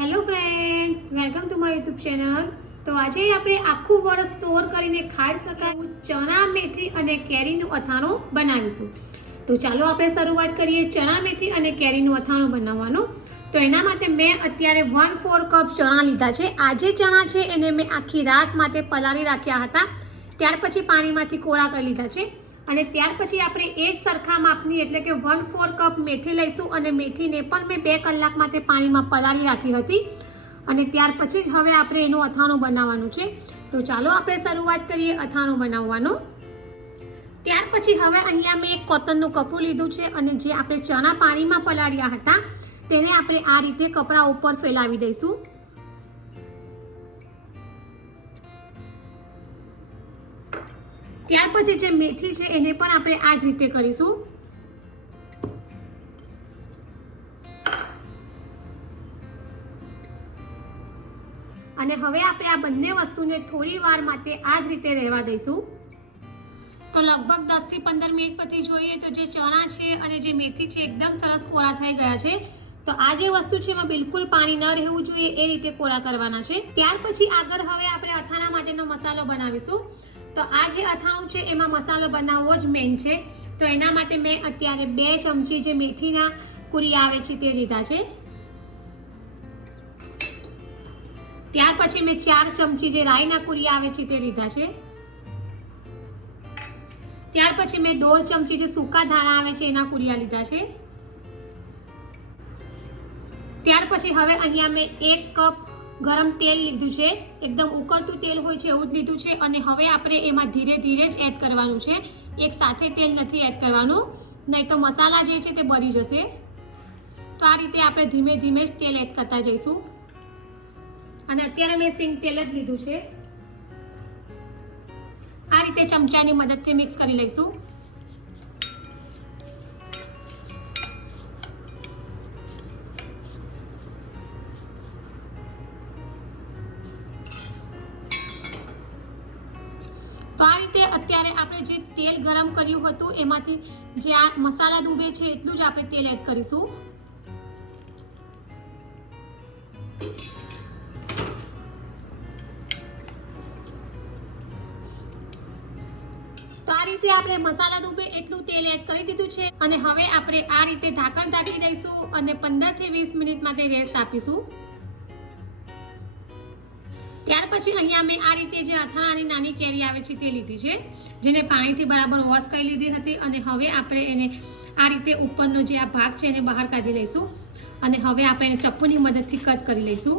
Hello friends welcome to my YouTube channel તો આજે આપણે આખું વર્ષ સ્ટોર કરીને ખાઈ શકાય ચણા, મેથી અને કેરીનું અથાણું બનાવીશું. તો ચાલો આપણે શરૂઆત કરીએ ચણા, મેથી અને કેરીનું અથાણું બનાવવાનું. તો એના માટે મેં અત્યારે વન ફોર કપ ચણા લીધા છે. આ જે ચણા છે એને મેં આખી રાત માટે પલાળી રાખ્યા હતા. ત્યાર પછી પાણીમાંથી કોરા કરી લીધા છે. અને ત્યાર પછી આપણે એ જ સરખા માપની એટલે કે વન ફોર કપ મેથી લઈશું અને મેથીને પણ મેં બે કલાક માટે પાણીમાં પલાળી રાખી હતી. અને ત્યાર પછી જ હવે આપણે એનું અથાણું બનાવવાનું છે. તો ચાલો આપણે શરૂઆત કરીએ અથાણું બનાવવાનું. ત્યાર પછી હવે અહીંયા મેં એક કોટનનું કપડું લીધું છે અને જે આપણે ચણા પાણીમાં પલાળ્યા હતા, તેને આપણે આ રીતે કપડા ઉપર ફેલાવી દઈશું. ત્યાર પછી જે મેથી છે એને પણ આપણે આ જ રીતે કરીશું. અને હવે આપણે આ બંને વસ્તુને થોડી વાર માટે આ જ રીતે રહેવા દઈશું. તો લગભગ દસથી પંદર મિનિટ પછી જોઈએ તો જે ચણા છે અને જે મેથી છે એકદમ સરસ કોરા થઈ ગયા છે. તો આ જે વસ્તુ છે એમાં બિલકુલ પાણી ન રહેવું જોઈએ, એ રીતે કોરા કરવાના છે. ત્યાર પછી આગળ હવે આપણે અથાણા માટેનો મસાલો બનાવીશું. તો આ જે અથાણું છે, એમાં મસાલો બનાવવો જ મેઇન છે. તો એના માટે મેં અત્યારે બે ચમચી જે મેથીના કુરી આવે છે, તે લીધા છે. ત્યાર પછી મેં ચાર ચમચી જે રાઈના કુરી આવે છે, તે લીધા છે. ત્યાર પછી મેં દોઢ ચમચી જે સૂકા ધાણા આવે છે, એના કુરિયા લીધા છે. ત્યાર પછી હવે અહીંયા મેં એક કપ ગરમ તેલ લીધું છે, એકદમ ઉકળતું તેલ હોય છે એવું જ લીધું છે અને હવે આપણે એમાં ધીરે ધીરે જ એડ કરવાનું છે. એક સાથે તેલ નથી એડ કરવાનું, નહીં તો મસાલા જે છે તે બળી જશે. તો આ રીતે આપણે ધીમે ધીમે જ તેલ એડ કરતા જઈશું. અને અત્યારે મેં સિંગ તેલ જ લીધું છે. આ રીતે ચમચાની મદદથી મિક્સ કરી લઈશું. રીતે અત્યારે આપણે જે તેલ ગરમ કર્યું હતું, એમાંથી જે આ મસાલા ડૂબે છે, એટલું જ આપણે તેલ એડ કરીશું. તો આ રીતે આપણે મસાલા ડૂબે એટલું તેલ એડ કરી દીધું છે અને હવે આપણે આ રીતે ઢાંકણ ઢાંકી દઈશું અને 15 થી વીસ મિનિટ માટે રેસ્ટ આપીશું. પછી અહીંયા મેં આ રીતે જે અથાણાની નાની કેરી આવે છે તે લીધી છે, જેને પાણીથી બરાબર વોશ કરી લીધી હતી અને હવે આપણે એને આ રીતે ઉપરનો જે આ ભાગ છે એને બહાર કાઢી લઈશું અને હવે આપણે એને ચપ્પુની મદદથી કટ કરી લઈશું.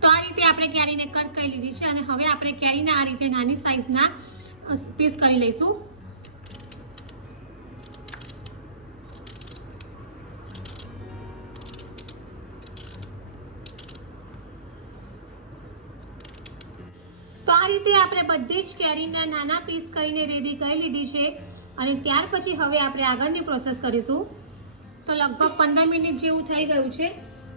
તો આ રીતે આપણે કેરીને કટ કરી લીધી છે અને હવે આપણે કેરીને આ રીતે નાની સાઈઝના પીસ કરી લઈશું. રીતે આપણે બધી જ કેરીના નાના પીસ કરીને રેડી કરી લીધી છે અને ત્યાર પછી હવે આપણે આગળની પ્રોસેસ કરીશું. તો લગભગ પંદર મિનિટ જેવું થઈ ગયું છે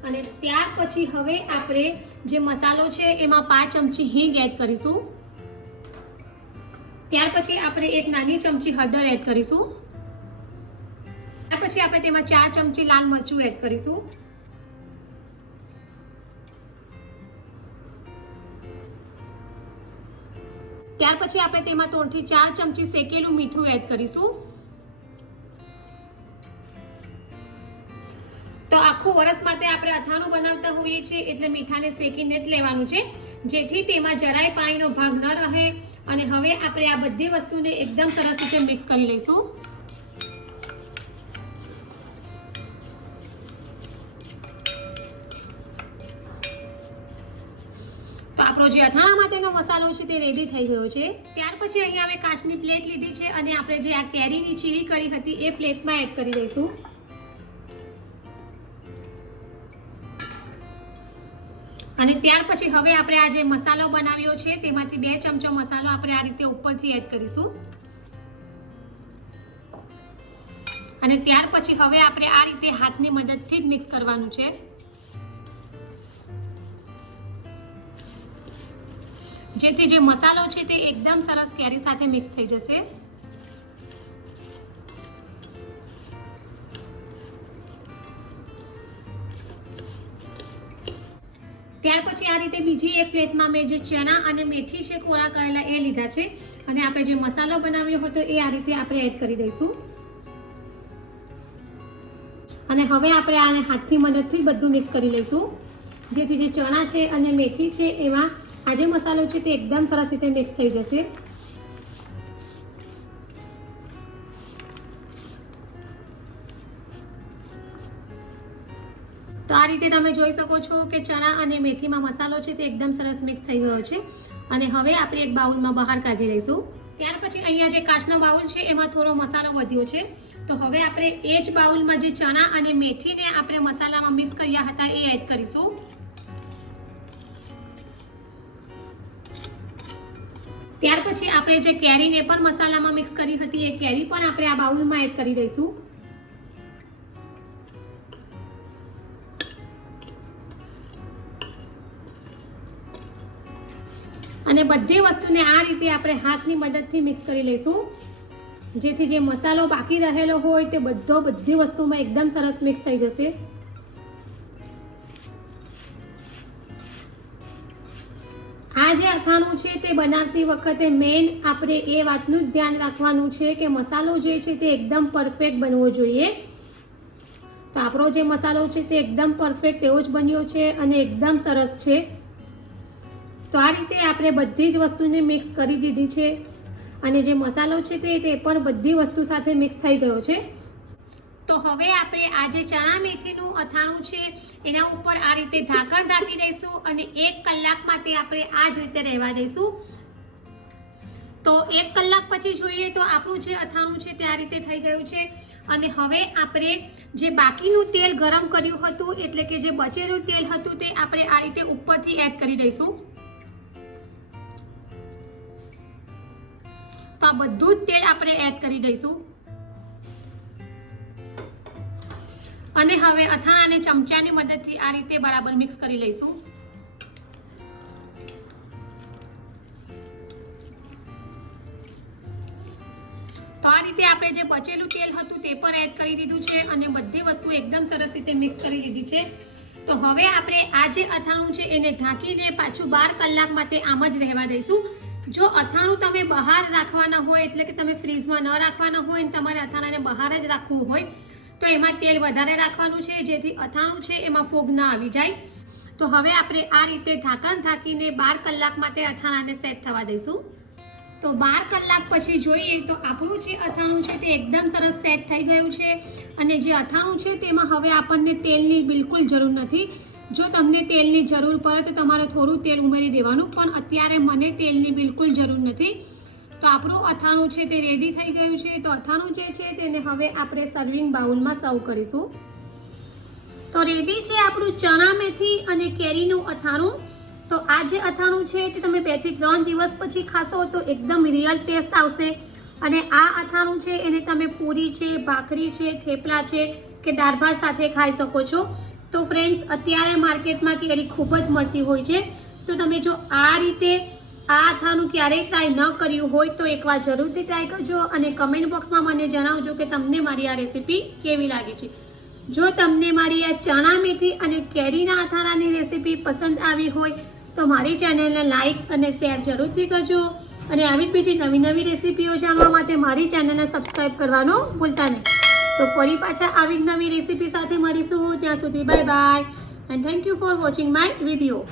અને ત્યાર પછી હવે આપણે જે મસાલો છે એમાં પાંચ ચમચી હિંગ એડ કરીશું. ત્યાર પછી આપણે એક નાની ચમચી હળદર એડ કરીશું. ત્યાર પછી આપણે તેમાં ચાર ચમચી લાલ મરચું એડ કરીશું. ત્યાર પછી આપણે તેમાં ત્રણથી ચાર ચમચી શેકેલું મીઠું એડ કરીશું. તો આખું વર્ષ માટે આપણે અથાણું બનાવતા હોઈએ છીએ એટલે મીઠાને શેકીને જ લેવાનું છે. જેથી તેમાં જરાય પાણીનો ભાગ ન રહે અને હવે આપણે આ બધી વસ્તુને એકદમ સરસ રીતે મિક્સ કરી લઈશું. તો આપણો જે અથાણા માટેનો મસાલો છે તે રેડી થઈ ગયો છે. ત્યાર પછી અહીંયા અમે કાચની પ્લેટ લીધી છે અને આપણે જે આ કેરીની ચીરી કરી હતી એ પ્લેટમાં એડ કરી દઈશું. અને ત્યાર પછી હવે આપણે આ જે મસાલો બનાવ્યો છે તેમાંથી બે ચમચો મસાલો આપણે આ રીતે ઉપરથી એડ કરીશું. અને ત્યાર પછી હવે આપણે આ રીતે હાથની મદદથી જ મિક્સ કરવાનું છે. જેથી જે મસાલો છે તે એકદમ સરસ કેરી સાથે મિક્સ થઈ જશે. ત્યાર પછી આ રીતે બીજી એક પ્લેટમાં મેં જે ચણા અને મેથી છે કોરા કરેલા એ લીધા છે. અને આપણે જે મસાલો બનાવ્યો હતો એ આ રીતે આપણે એડ કરી દઈશું. અને હવે આપણે આને હાથની મદદથી બધું મિક્સ કરી લઈશું. જેથી જે ચણા છે અને મેથી છે એમાં આ જે મસાલો છે તે એકદમ સરસ રીતે મિક્સ થઈ જશે. તો આ રીતે તમે જોઈ શકો છો કે ચણા અને મેથીમાં મસાલો છે તે એકદમ સરસ મિક્સ થઈ ગયો છે. અને હવે આપણે એક બાઉલમાં બહાર કાઢી લઈશું. ત્યાર પછી અહીંયા જે કાચનો બાઉલ છે એમાં થોડો મસાલો વધ્યો છે. તો હવે આપણે એ જ બાઉલમાં જે ચણા અને મેથીને આપણે મસાલામાં મિક્સ કર્યા હતા એ એડ કરીશું. ત્યાર પછી આપણે જે કેરીને પણ મસાલામાં મિક્સ કરી હતી, એ કેરી પણ આપણે આ બાઉલમાં એડ કરી દઈશું. અને બધી વસ્તુને આ રીતે આપણે હાથની મદદથી મિક્સ કરી લઈશું. જેથી જે મસાલો બાકી રહેલો હોય, તે બધો બધી વસ્તુમાં એકદમ સરસ મિક્સ થઈ જશે. આ જે અથાણું છે તે બનાવતી વખતે મેઇન આપણે એ વાતનું જ ધ્યાન રાખવાનું છે કે મસાલો જે છે તે એકદમ પરફેક્ટ બનવો જોઈએ. તો આપણો જે મસાલો છે તે એકદમ પરફેક્ટ એવો જ બન્યો છે અને એકદમ સરસ છે. તો આ રીતે આપણે બધી જ વસ્તુને મિક્સ કરી દીધી છે. અને જે મસાલો છે તે તે પણ બધી વસ્તુ સાથે મિક્સ થઈ ગયો છે. તો હવે આપણે આ જે ચણા મેથીનું અથાણું છે, એના ઉપર આ રીતે ઢાંકણ ઢાંકી દઈશું અને એક કલાક માટે આપણે આ જ રીતે રહેવા દઈશું. તો એક કલાક પછી જોઈએ તો આપણું જે અથાણું છે તે આ રીતે થઈ ગયું છે. અને હવે આપણે જે બાકીનું તેલ ગરમ કર્યું હતું, એટલે કે જે બચેલું તેલ હતું તે આપણે આ રીતે ઉપરથી એડ કરી દઈશું. તો આ બધું જ તેલ આપણે એડ કરી દઈશું. અને હવે અથાણાને ચમચાની મદદથી આ રીતે બરાબર મિક્સ કરી લઈશું. તો આ રીતે આપણે જે બચેલું તેલ હતું તે પણ એડ કરી દીધું છે અને બધી વસ્તુ એકદમ સરસ રીતે મિક્સ કરી દીધી છે. તો હવે આપણે આ જે અથાણું છે એને ઢાંકીને પાછું બાર કલાક માટે આમ જ રહેવા દઈશું. જો અથાણું તમે બહાર રાખવાના હોય, એટલે કે તમે ફ્રીજમાં ન રાખવાના હોય અને તમારે અથાણાને બહાર જ રાખવું હોય તો એમાં તેલ વધારે રાખવાનું છે, જેથી અથાણું છે એમાં ફૂગ ના આવી જાય. તો હવે આપણે આ રીતે ઢાંકણ ઢાંકીને બાર કલાક માટે અથાણાને સેટ થવા દઈશું. તો બાર કલાક પછી જોઈએ તો આપણું જે અથાણું છે તે એકદમ સરસ સેટ થઈ ગયું છે. અને જે અથાણું છે તેમાં હવે આપણને તેલની બિલકુલ જરૂર નથી. જો તમને તેલની જરૂર પડે તો તમારે થોડું તેલ ઉમેરી દેવાનું, પણ અત્યારે મને તેલની બિલકુલ જરૂર નથી. આપણું અથાણું છે તે રેડી થઈ ગયું છે. તો અથાણું જે છે તેને હવે આપણે સર્વિંગ બાઉલમાં સર્વ કરીશું. તો રેડી છે આપણું ચણા મેથી અને કેરીનું અથાણું. તો આ જે અથાણું છે તે તમે બેથી ત્રણ દિવસ પછી ખાશો તો એકદમ રિયલ ટેસ્ટ આવશે. અને આ અથાણું છે એને તમે પૂરી છે, ભાખરી છે, થેપલા છે કે દાળ ભાત સાથે ખાઈ શકો છો. તો ફ્રેન્ડ્સ અત્યારે માર્કેટમાં કેરી ખૂબ જ મળતી હોય છે. તો તમે જો આ રીતે આ અથાણું ક્યારેય ટ્રાય ન કર્યું હોય તો એકવાર જરૂરથી ટ્રાય કરજો અને કમેન્ટ બોક્સમાં મને જણાવજો કે તમને મારી આ રેસીપી કેવી લાગી છે. જો તમને મારી આ ચણા મેથી અને કેરીના અથાણાની રેસીપી પસંદ આવી હોય તો મારી ચેનલને લાઇક અને શેર જરૂરથી કરજો અને આવી જ બીજી નવી નવી રેસીપીઓ જાણવા માટે મારી ચેનલને સબસ્ક્રાઈબ કરવાનું ભૂલતા નહીં. તો ફરી પાછા આવી જ નવી રેસીપી સાથે મળીશું. ત્યાં સુધી bye bye and thank you for watching my video